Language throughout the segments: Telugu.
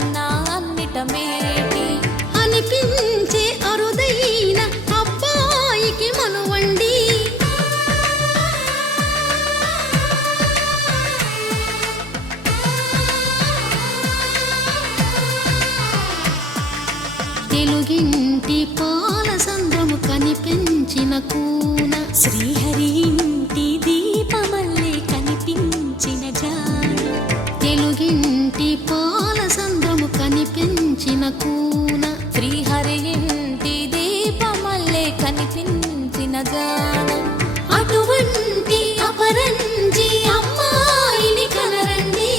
కన్నా అన్నిట మేటి అనిపించే అరుదైన అబ్బాయికి మనువండి. తెలుగింటి పాల సంద్రము కనిపించిన కూన శ్రీహరి ఇంటి దీపమల్లే కనిపించిన జాడు తెలుగింటి పాల సంద్రము కనిపించిన కూన శ్రీహరి ఇంటి దీపమల్లే కనిపించిన జాడు అటువంటి అపరంజి అమ్మాయిని కనరండి.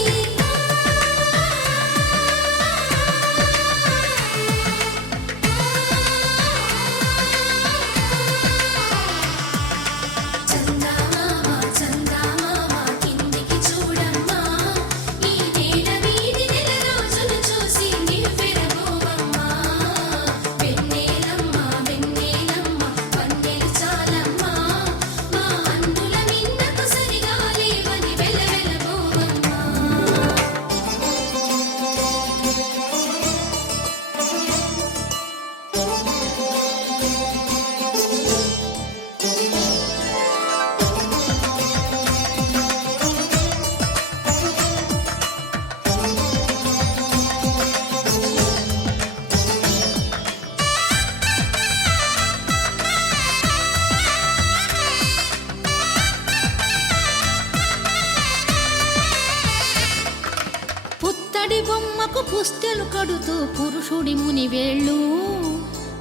పుత్తడి బొమ్మకు పుస్తెలు కడుతూ పురుషుడి ముని వేళ్ళు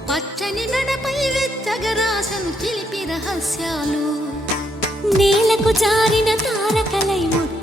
పచ్చని నడపై వెచ్చగరాసను చిలిపి రహస్యాలు నేలకు జారిన తారకలై ముద్దు